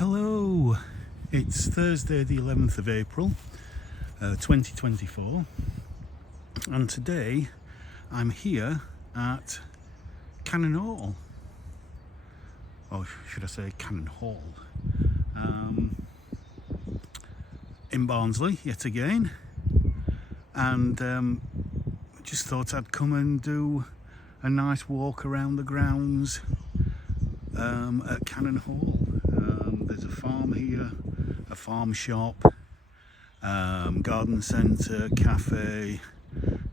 Hello, it's Thursday the 11th of April 2024 and today I'm here at Cannon Hall, or should I say Cannon Hall, in Barnsley yet again, and just thought I'd come and do a nice walk around the grounds at Cannon Hall. There's a farm here, a farm shop, garden centre, cafe,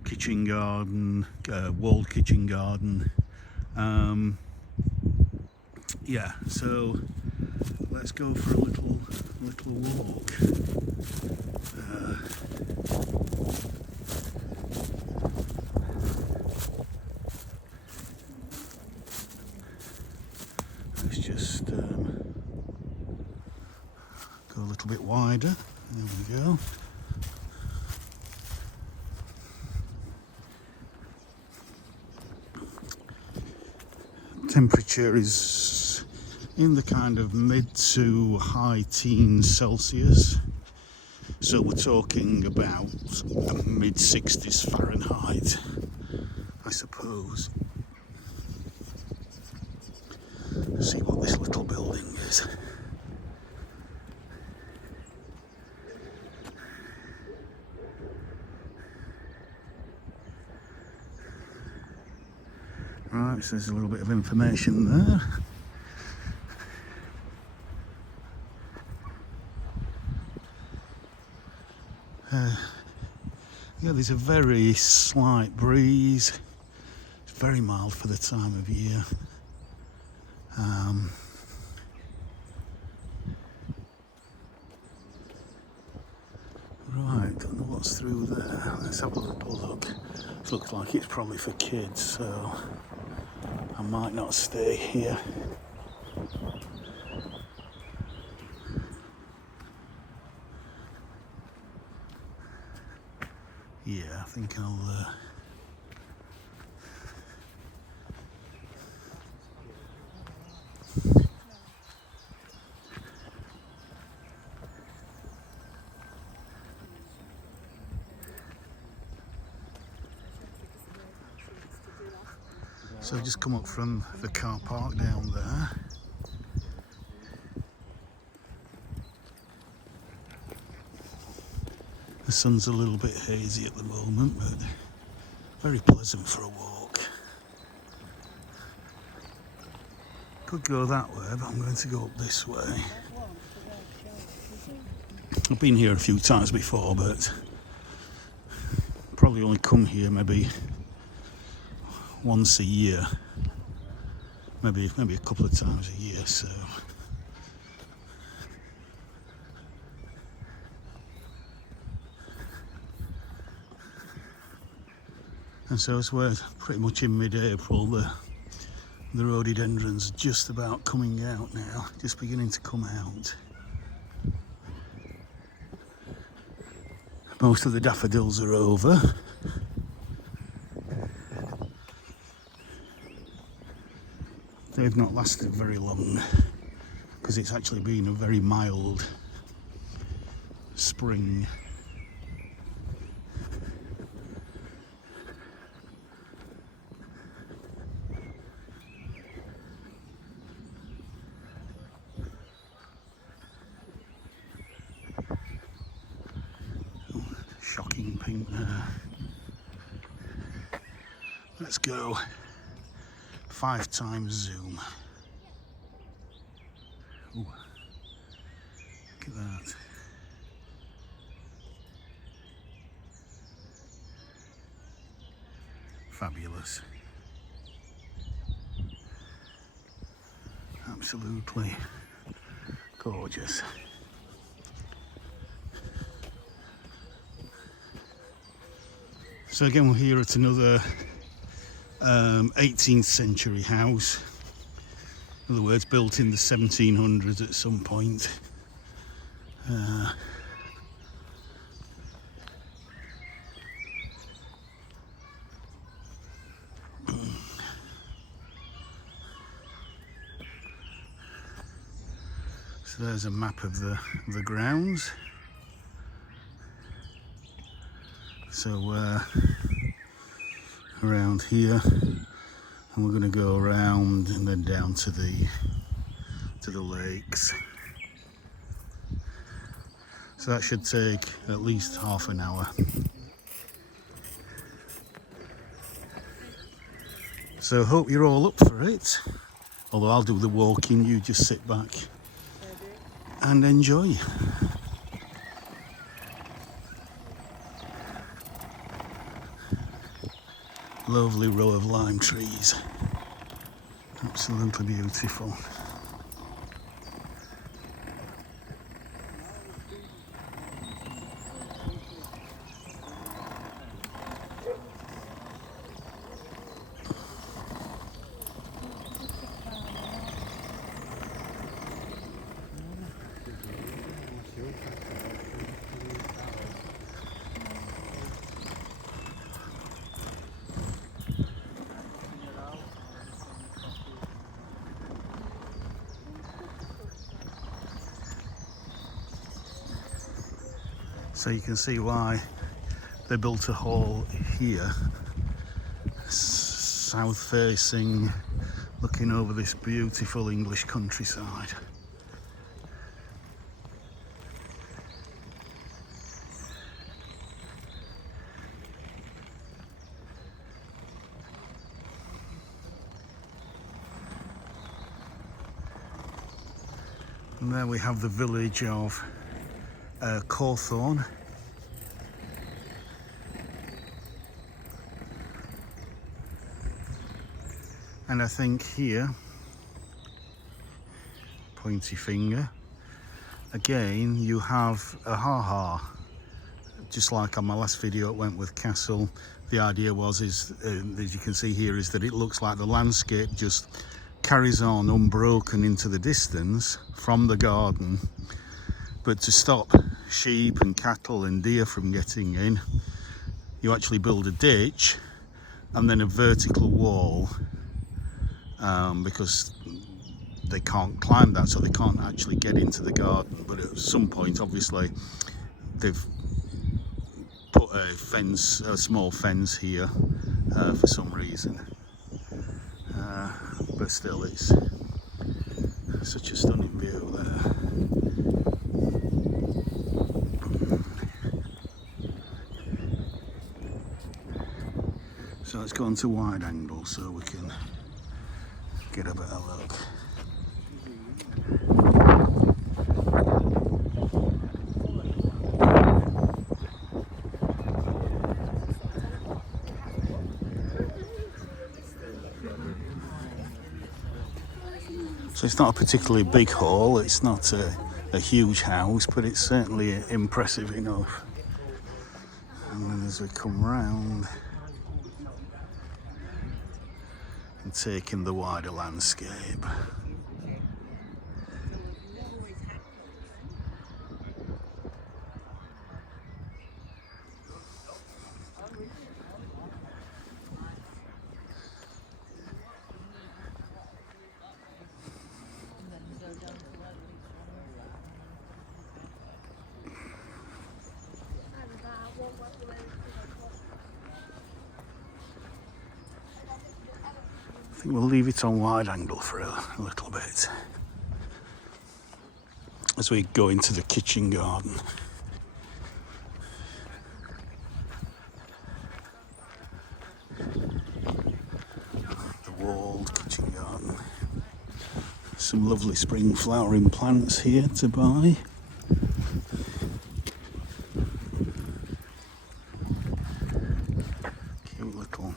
kitchen garden, walled kitchen garden. Yeah, so let's go for a little walk. Let's just go a little bit wider. There we go. Temperature is in the kind of mid to high teens Celsius, so we're talking about mid 60s Fahrenheit, I suppose. Let's see what this little building is. Right, so there's a little bit of information there. Yeah, there's a very slight breeze. It's very mild for the time of year. Right, don't know what's through there. Let's have a little look. It looks like it's probably for kids, so I might not stay here. Yeah, I think I'll so I've just come up from the car park down there. The sun's a little bit hazy at the moment, but very pleasant for a walk. Could go that way, but I'm going to go up this way. I've been here a few times before, but probably only come here maybe once a year, maybe a couple of times a year. So and so as we're pretty much in mid-April, the rhododendrons are just about coming out now, just beginning to come out. Most of the daffodils are over. They've not lasted very long because it's actually been a very mild spring. Oh, shocking pink there. Let's go 5 times zoom. Ooh, look at that. Fabulous. Absolutely gorgeous. So again, we're here at another 18th century house. In other words, built in the 1700s at some point. So there's a map of the grounds. So around here, and we're going to go around and then down to the lakes. So that should take at least half an hour. So hope you're all up for it. Although I'll do the walking, you just sit back and enjoy. Lovely row of lime trees. Absolutely beautiful. So you can see why they built a hall here, south facing, looking over this beautiful English countryside. And there we have the village of Cawthorne. And I think here, pointy finger, again you have a ha-ha. Just like on my last video at Wentworth Castle, the idea was, as you can see here, is that it looks like the landscape just carries on unbroken into the distance from the garden. But to stop sheep and cattle and deer from getting in, you actually build a ditch and then a vertical wall, because they can't climb that, so they can't actually get into the garden. But at some point, obviously, they've put a fence, a small fence here for some reason. But still, it's such a stunning view there. So let's go on to wide angle so we can get a better look. So it's not a particularly big hall, it's not a huge house, but it's certainly impressive enough. And then as we come round and take in the wider landscape. I think we'll leave it on wide angle for a little bit as we go into the kitchen garden. The walled kitchen garden. Some lovely spring flowering plants here to buy. Cute little.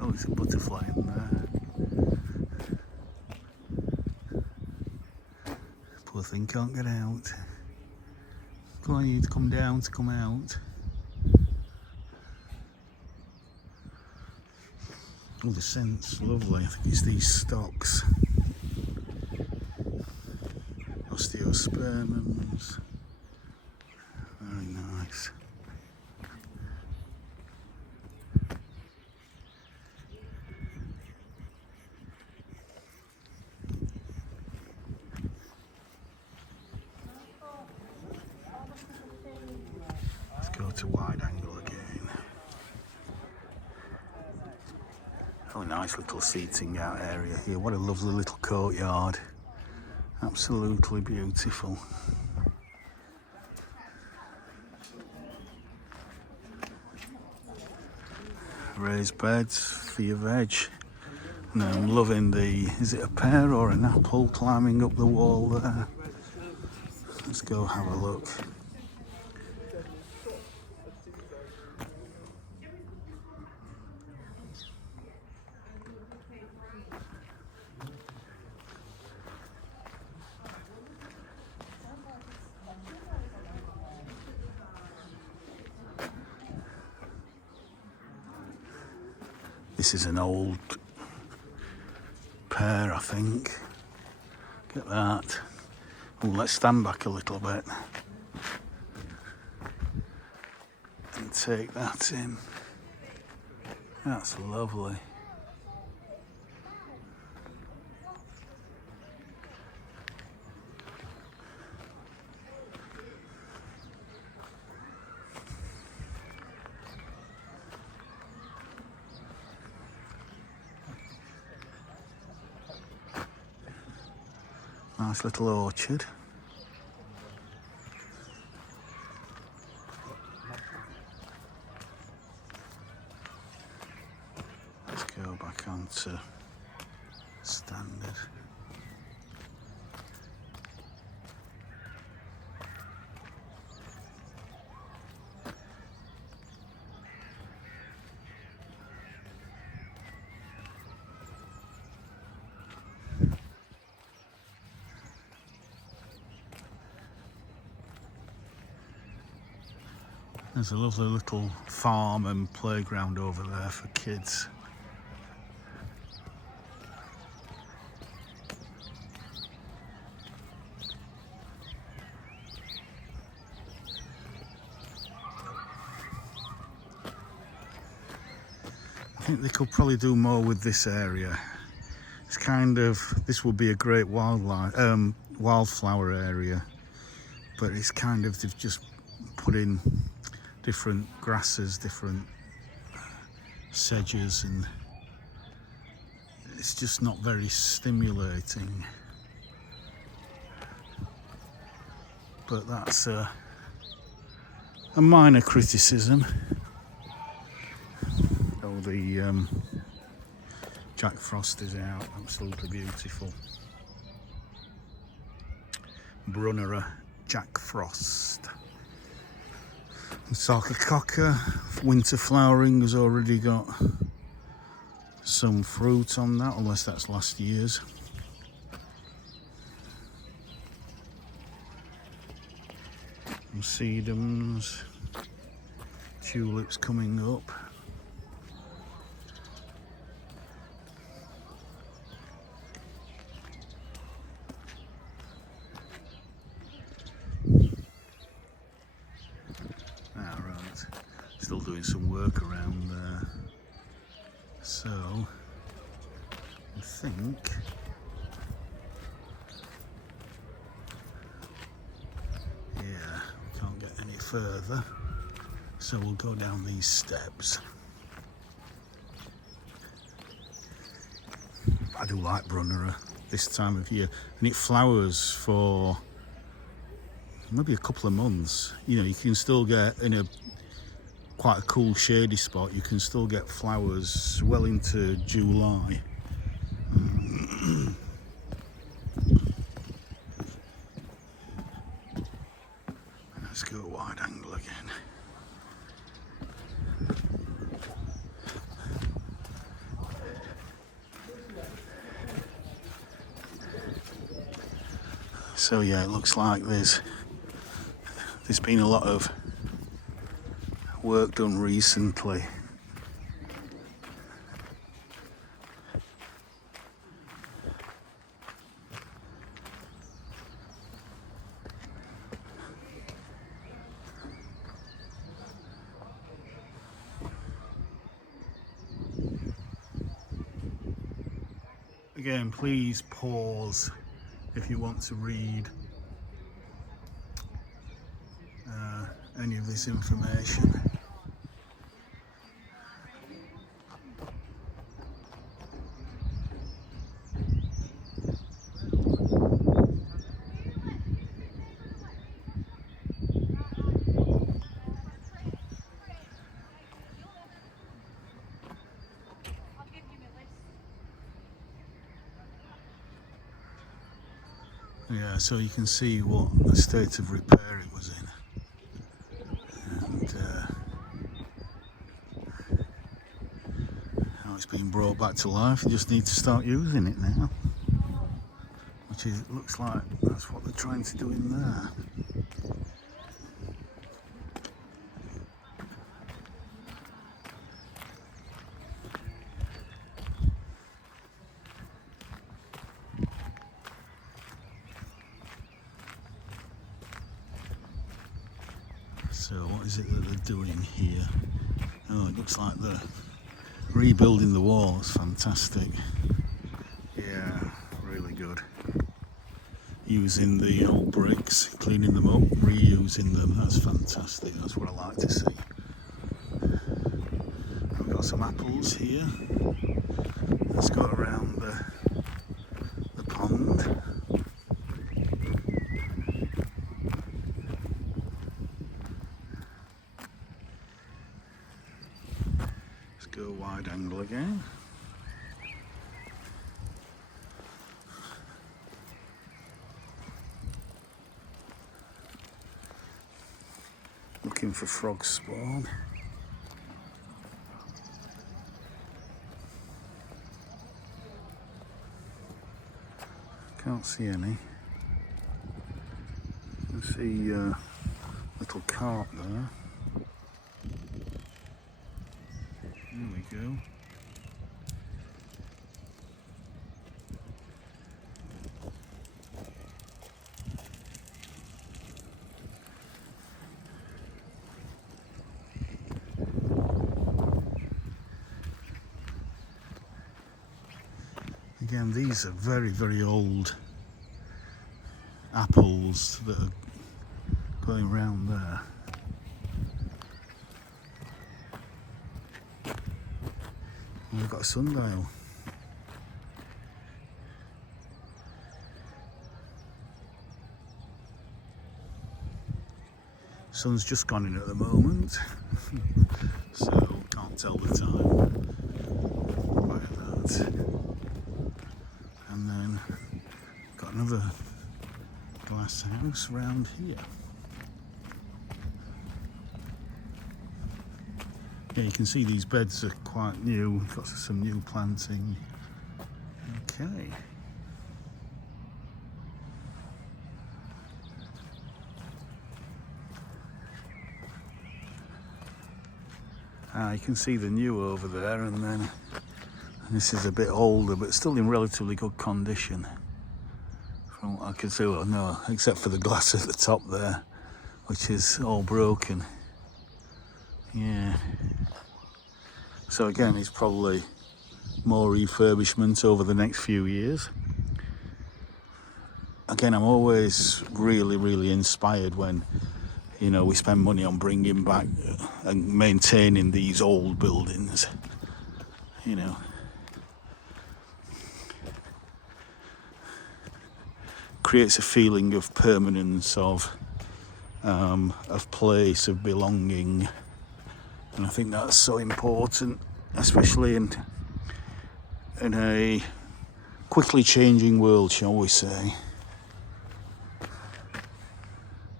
Oh, there's a butterfly in there. Poor thing can't get out. Come on, you to come down to come out. Oh, the scent's lovely. I think it's these stalks. Osteospermums. nice. Let's go to wide angle again. Oh, nice little seating out area here. What a lovely little courtyard. Absolutely beautiful. Raised beds for your veg. And I'm loving the, is it a pear or an apple climbing up the wall there? Let's go have a look. This is an old pear, I think. Get that. Oh, let's stand back a little bit and take that in. That's lovely. Nice little orchard. Let's go back onto standard. There's a lovely little farm and playground over there for kids. I think they could probably do more with this area. It's kind of, this would be a great wildflower area, but it's kind of, they've just put in different grasses, different sedges, and it's just not very stimulating. But that's a minor criticism. Oh, the Jack Frost is out, absolutely beautiful. Brunnera Jack Frost. Sarcococa, winter flowering, has already got some fruit on that, unless that's last year's. Some sedums, tulips coming up. Still doing some work around there, so I think we can't get any further, so we'll go down these steps. I do like Brunnera this time of year, and it flowers for maybe a couple of months. You know, you can still get, in a quite a cool shady spot, you can still get flowers well into July. Let's go wide angle again. So yeah, it looks like there's been a lot of work done recently. Again, please pause if you want to read any of this information. Yeah, so you can see what state of repair it was in. And how it's been brought back to life. You just need to start using it now. Which is, it looks like that's what they're trying to do in there. So what is it that they're doing here? Oh, it looks like they're rebuilding the wall. It's fantastic. Yeah, really good. Using the old bricks, cleaning them up, reusing them. That's fantastic. That's what I like to see. I've got some apples here. Let's go around the pond. Let's go wide angle again. Looking for frog spawn. Can't see any. I see a little carp there. There we go. Again, these are very, very old apples that are going round there. And we've got a sundial. Sun's just gone in at the moment, so can't tell the time by that. And then got another glass house round here. Yeah, you can see these beds are quite new. Got some new planting. Okay. You can see the new over there, and then this is a bit older, but still in relatively good condition. From what I can see, well, no, except for the glass at the top there, which is all broken. Yeah. So again, it's probably more refurbishment over the next few years. Again, I'm always really, really inspired when, you know, we spend money on bringing back and maintaining these old buildings, you know. Creates a feeling of permanence, of place, of belonging, and I think that's so important, especially in a quickly changing world, shall we say.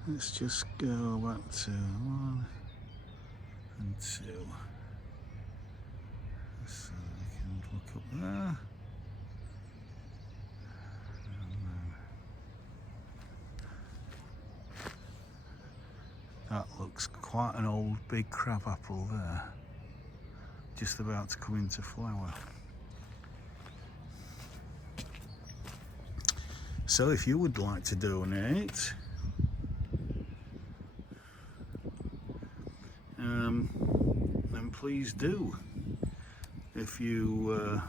Let's just go back to 1 and 2. So we can look up there. That looks quite an old big crab apple there. Just about to come into flower. So if you would like to donate, then please do. If you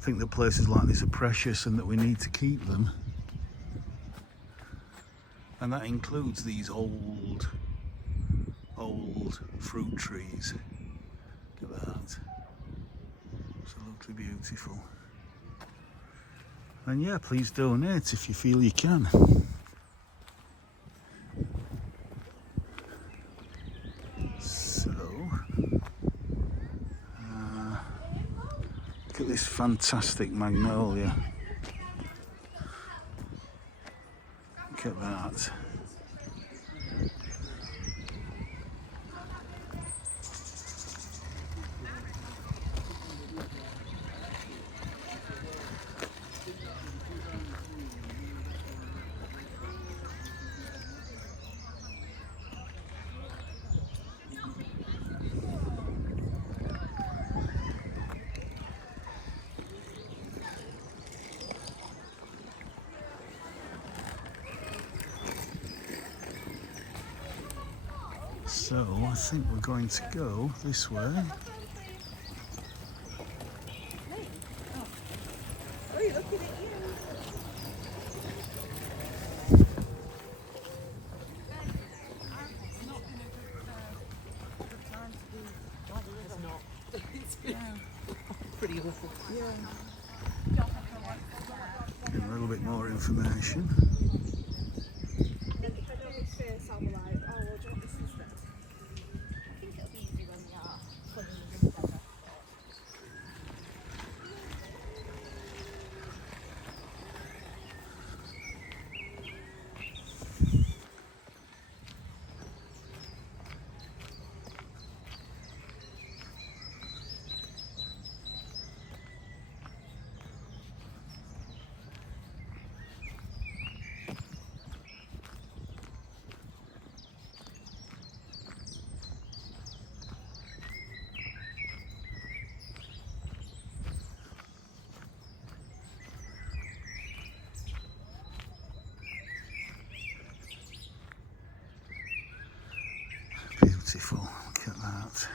think that places like this are precious and that we need to keep them. And that includes these old fruit trees. Look at that. Absolutely beautiful. And yeah, please donate if you feel you can. So, look at this fantastic magnolia. Look at that. So I think we're going to go this way. Pretty awful. Get a little bit more information. Beautiful, look at that.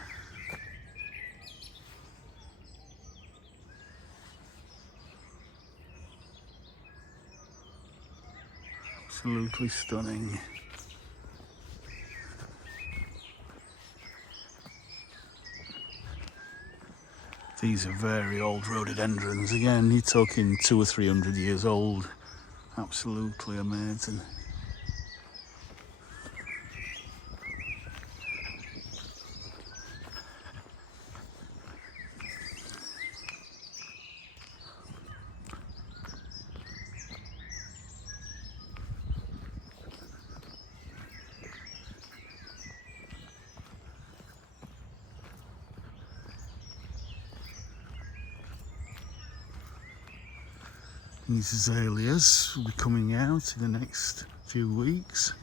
Absolutely stunning. These are very old rhododendrons. Again, you're talking 200 or 300 years old. Absolutely amazing. These azaleas will be coming out in the next few weeks.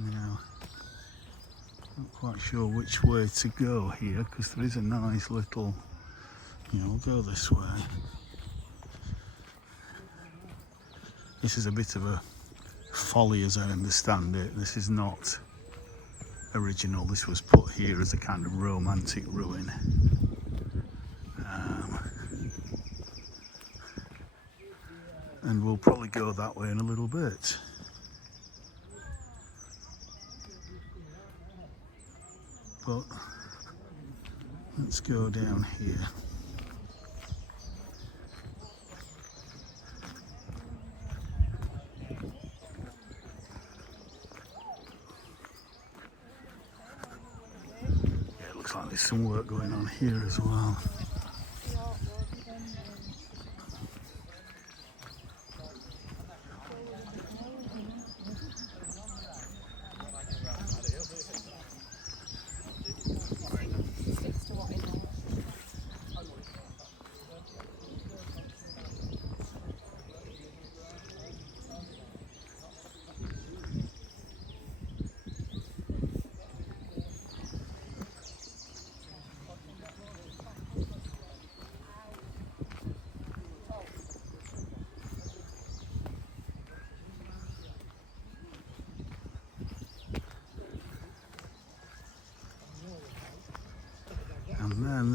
Now, not quite sure which way to go here because there is a nice little, we'll go this way. This is a bit of a folly as I understand it. This is not original. This was put here as a kind of romantic ruin. And we'll probably go that way in a little bit. But let's go down here. Yeah, it looks like there's some work going on here as well.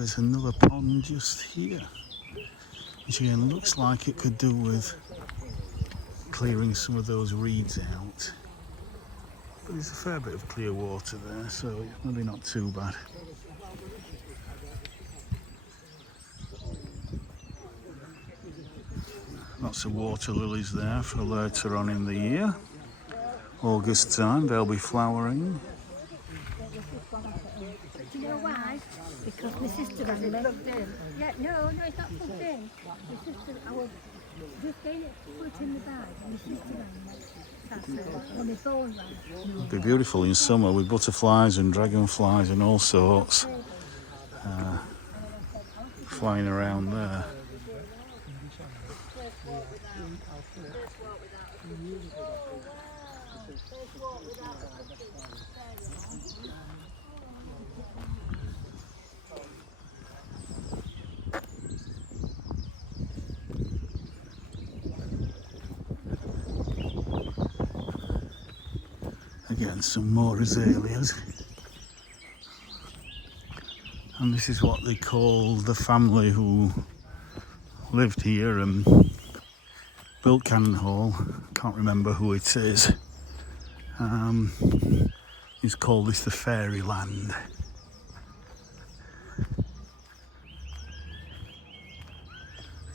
there's another pond just here, which again looks like it could do with clearing some of those reeds out. But there's a fair bit of clear water there, so maybe not too bad. Lots of water lilies there for later on in the year. August time, they'll be flowering. Do you know why? Because my sister rang me. Yeah, no, it's not plugged in. My sister, I was just getting it put in the bag, and my sister rang me. That's it. On my phone rang. It'll be beautiful in summer with butterflies and dragonflies and all sorts flying around there. Again, some more azaleas. And this is what they call the family who lived here and built Cannon Hall. Can't remember who it is. He's called this the Fairyland.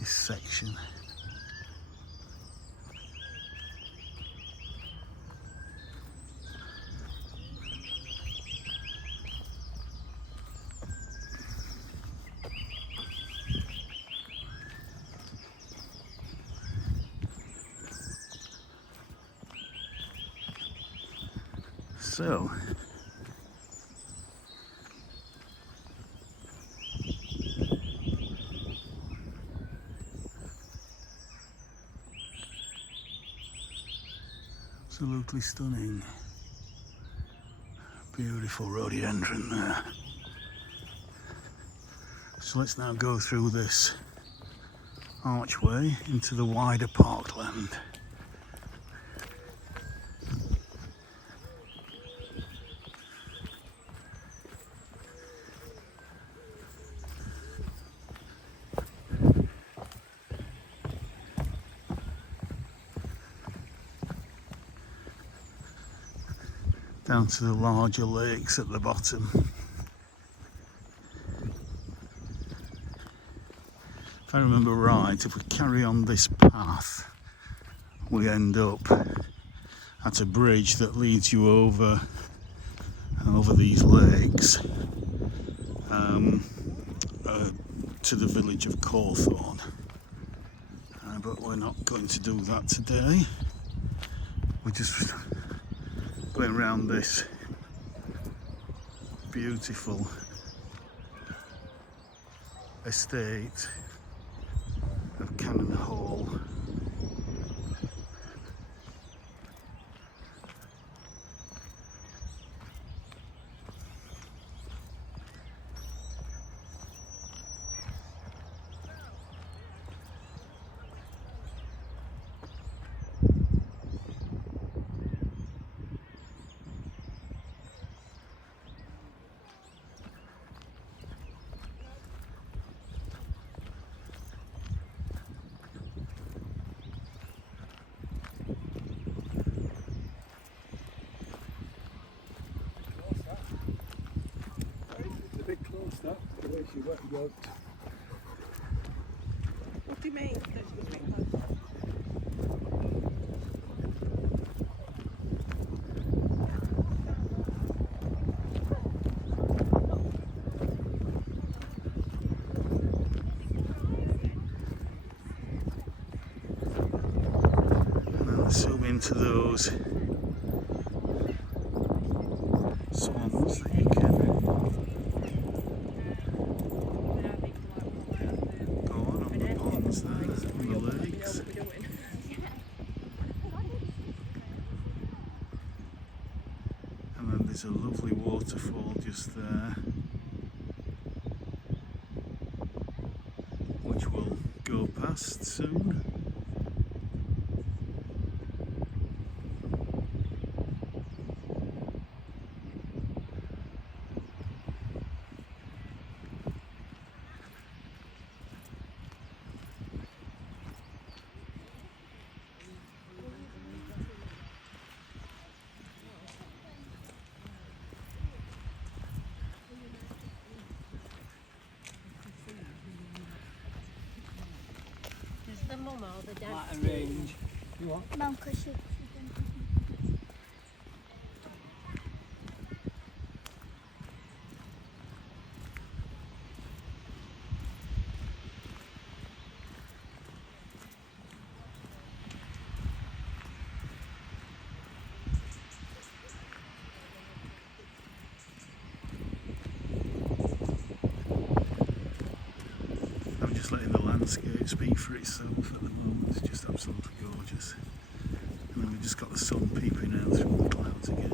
This section. So, absolutely stunning. Beautiful rhododendron there. So let's now go through this archway into the wider parkland. Down to the larger lakes at the bottom. If I remember right, if we carry on this path, we end up at a bridge that leads you over these lakes to the village of Cawthorne. But we're not going to do that today. We're just going around this beautiful estate of Cannon Hall. What do you mean? That she was a bit closer? And I'll zoom into those swans that you can go on the ponds there, on the lakes. And then there's a lovely waterfall just there, which we'll go past soon. mum or the dad? Might arrange. You want? Mum, because she I'm just letting the landscape speak for itself at the moment. It's just absolutely gorgeous. And then we've just got the sun peeping out through the clouds again.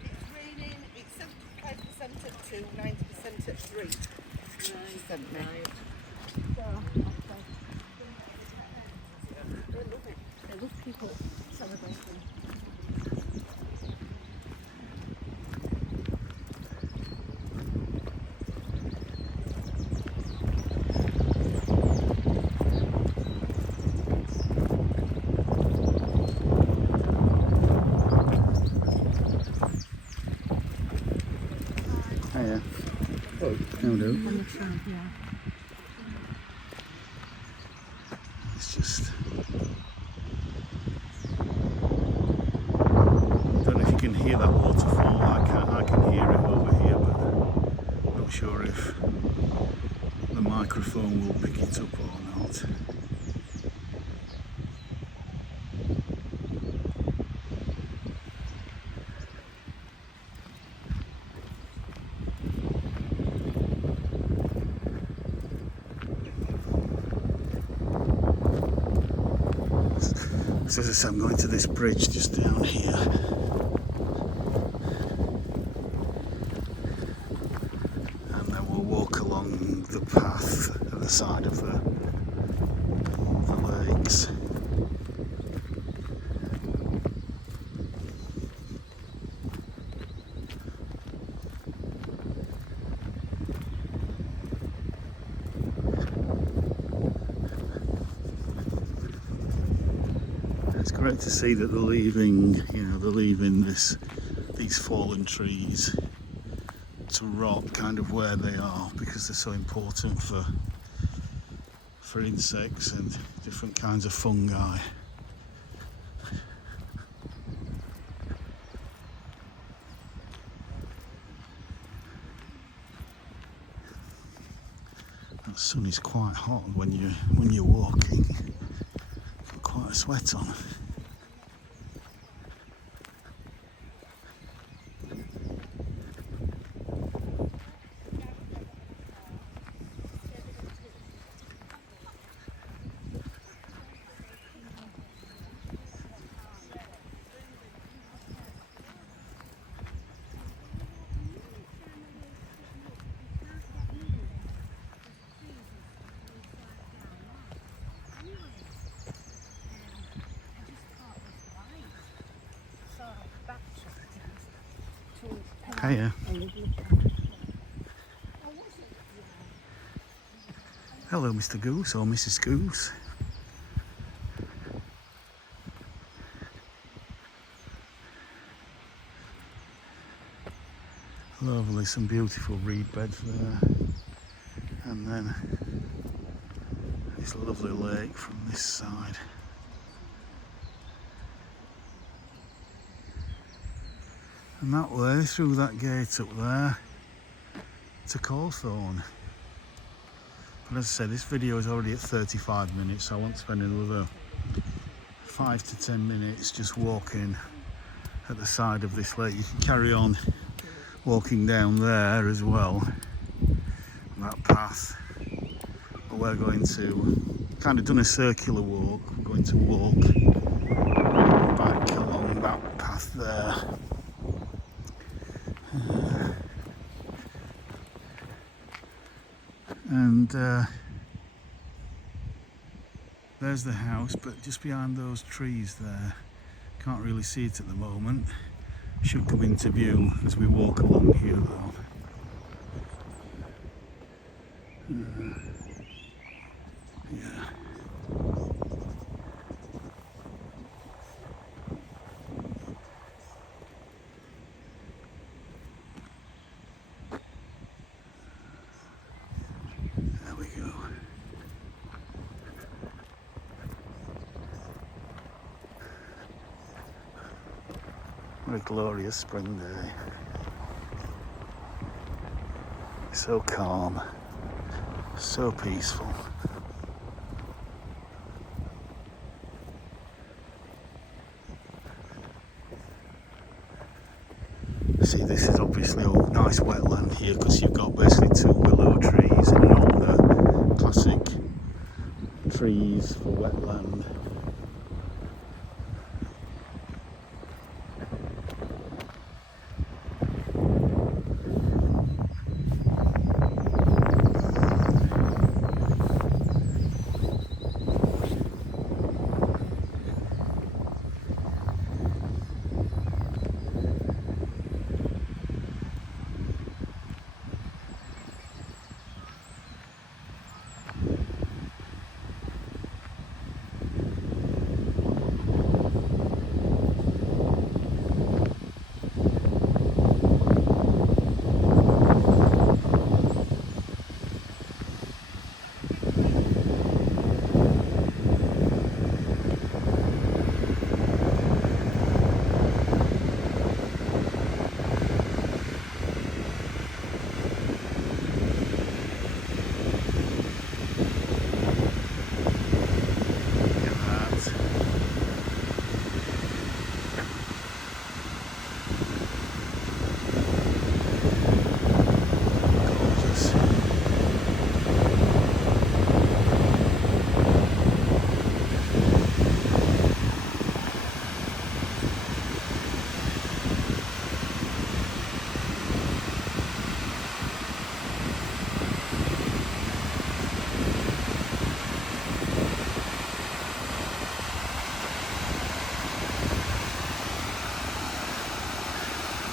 It's raining, it's 75% at 2, 90% at 3. She sent me. they love people celebrating. Hiya. Hello. On the tram, yeah. It's just... I don't know if you can hear that waterfall. I can hear it over here, but not sure if the microphone will pick it up or not. So as I say, I'm going to this bridge just down here. And then we'll walk along the path at the side of the lakes. It's great to see that they're leaving these fallen trees to rot kind of where they are, because they're so important for insects and different kinds of fungi. The sun is quite hot when you're walking. Got quite a sweat on. Hiya. Hello, Mr. Goose or Mrs. Goose. Lovely, some beautiful reed beds there. And then this lovely lake from this side. And that way, through that gate up there, to Cawthorne. But as I said, this video is already at 35 minutes, so I want to spend another 5 to 10 minutes just walking at the side of this lake. You can carry on walking down there as well, that path. But we're going to, kind of done a circular walk, we're going to walk back along that path there. And there's the house, but just behind those trees there, can't really see it at the moment, should come into view as we walk along here though. Yeah. There we go. What a glorious spring day. So calm, so peaceful. See, this is obviously a nice wetland here because you've got basically two willow trees and not the classic trees for wetland.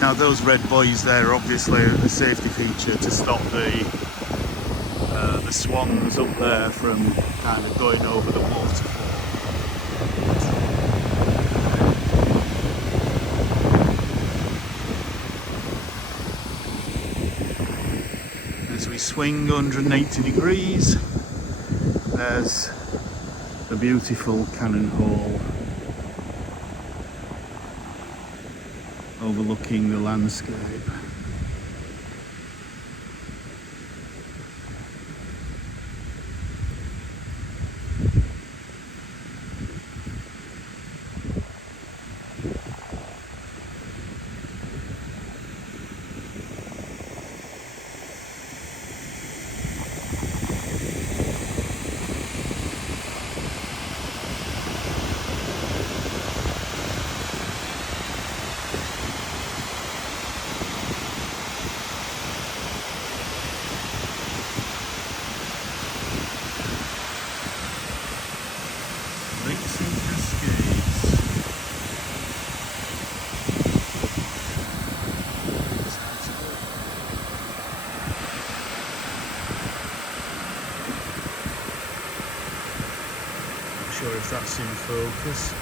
Now those red buoys there are obviously a safety feature to stop the swans up there from kind of going over the waterfall. As we swing 180 degrees, there's the beautiful Cannon Hall overlooking the landscape. Lakes and Cascades. Not sure if that's in focus.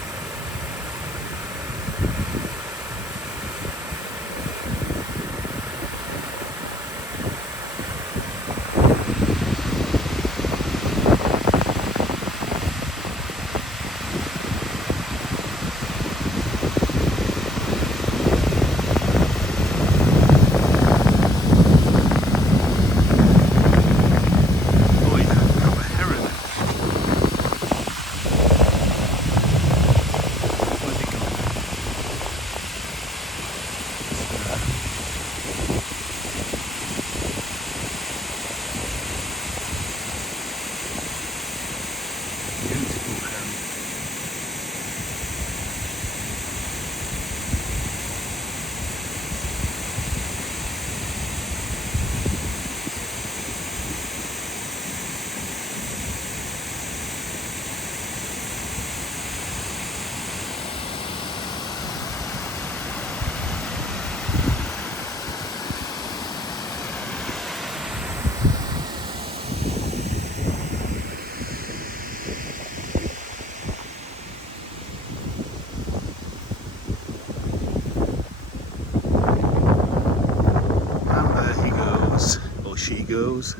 goes,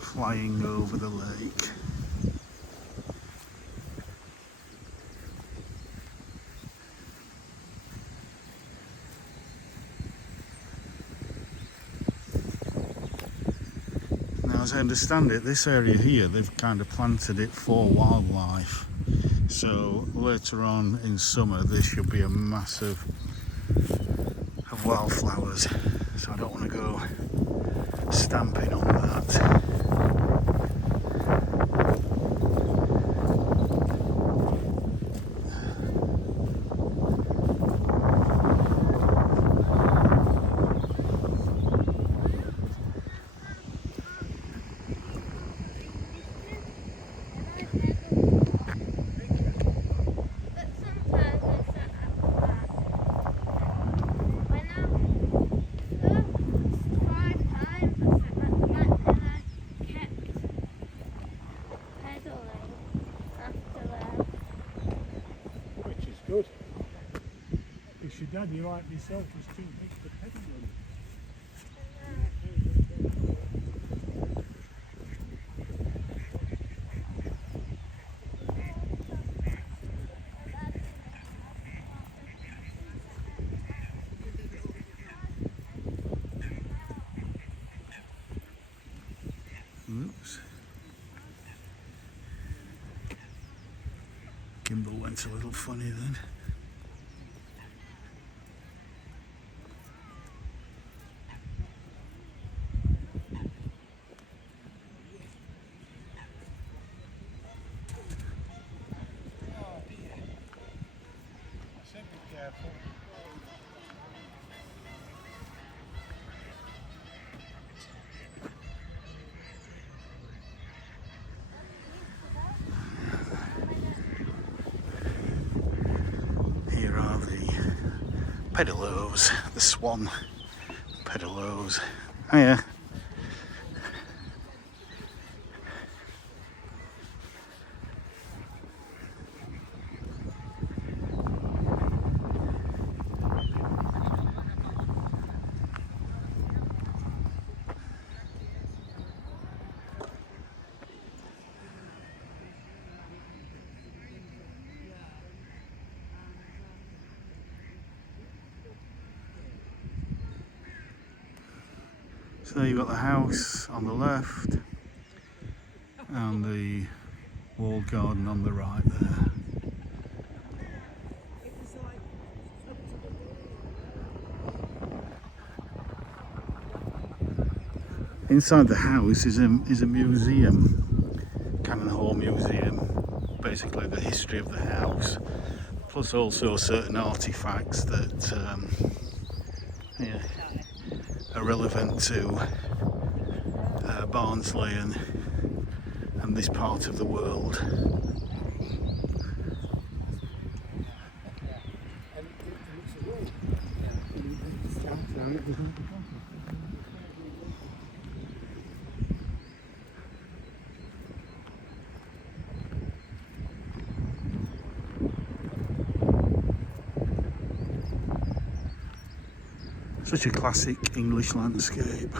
flying over the lake. Now, as I understand it, this area here, they've kind of planted it for wildlife. So later on in summer, there should be a massive of wildflowers. So I don't want to go stamping on that. Which is good. Because your daddy, like myself, was too big for pedaling. Oops. Gimbal went a little funny then. I said be careful. Here are the pedalos, the swan pedalos. Hiya. So you've got the house on the left and the walled garden on the right there. Inside the house is a museum, Cannon Hall Museum, basically the history of the house, plus also certain artefacts that yeah, are relevant to Barnsley and this part of the world. Such a classic English landscape.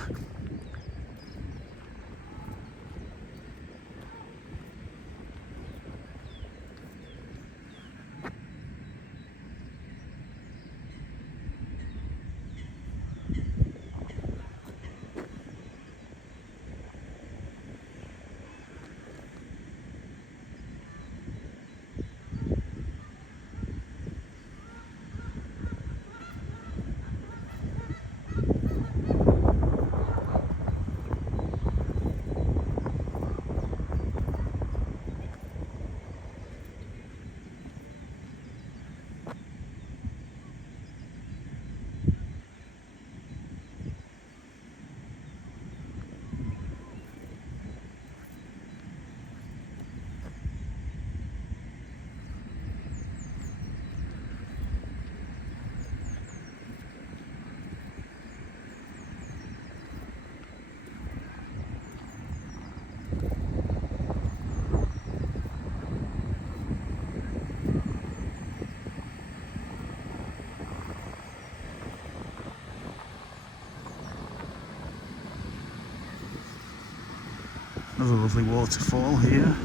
Another lovely waterfall here.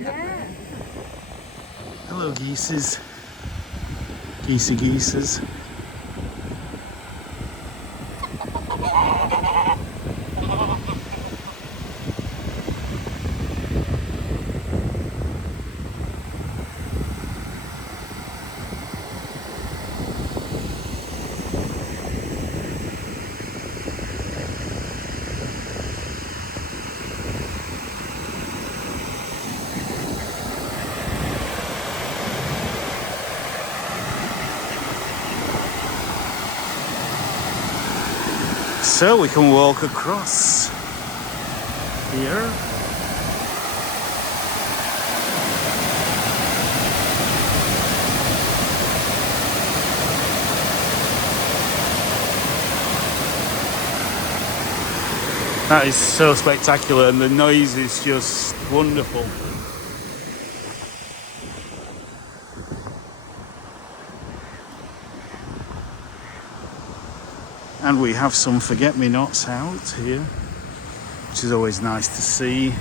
Yeah. Hello geeses. Geeses. So we can walk across here. That is so spectacular, and the noise is just wonderful. And we have some forget-me-nots out here, which is always nice to see.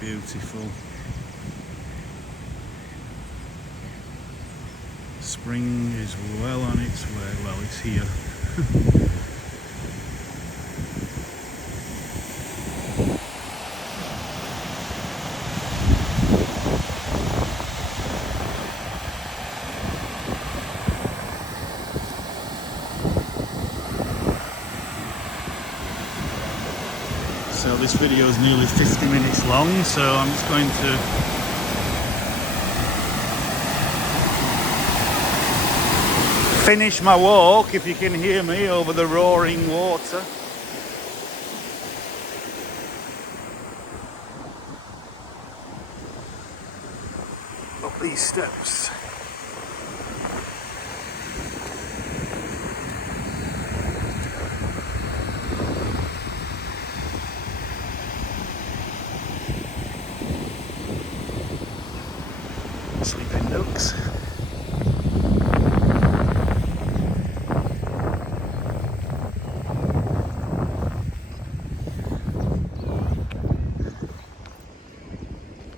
Beautiful. Spring is well on its way. Well, it's here. So this video is nearly 50 minutes long, so I'm just going to finish my walk, if you can hear me over the roaring water. Up these steps. Sleeping ducks.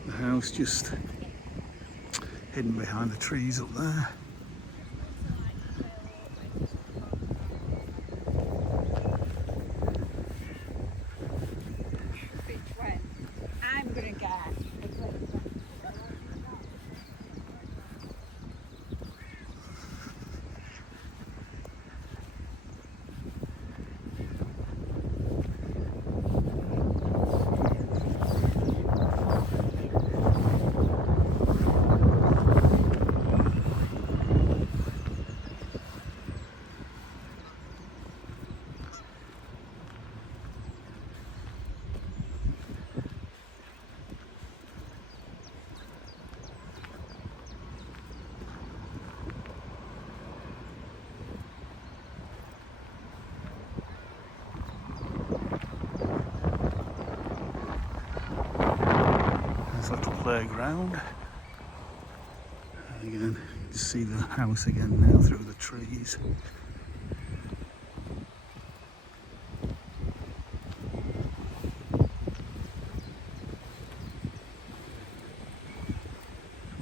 The house just hidden behind the trees up there. I'm gonna get. There's a little playground. And again, you can see the house again now through the trees.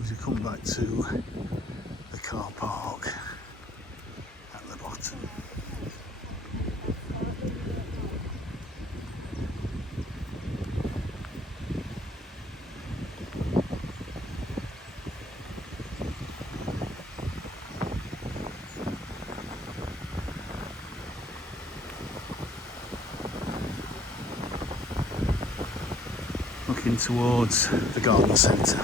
As you come back to the car park at the bottom. heading towards the garden centre.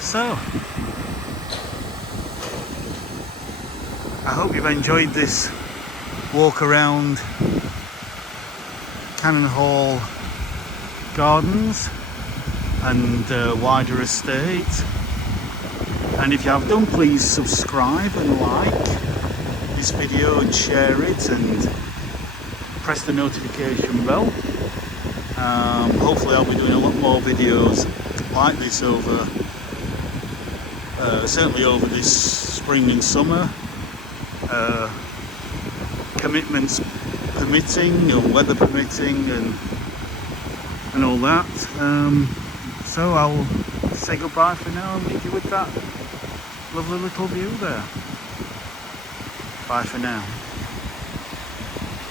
So, I hope you've enjoyed this walk around Cannon Hall Gardens and wider estate. And if you have done, please subscribe and like this video and share it and press the notification bell. Hopefully I'll be doing a lot more videos like this over certainly over this spring and summer, commitments permitting and weather permitting and all that. So I'll say goodbye for now and leave you with that lovely little view there. Bye for now.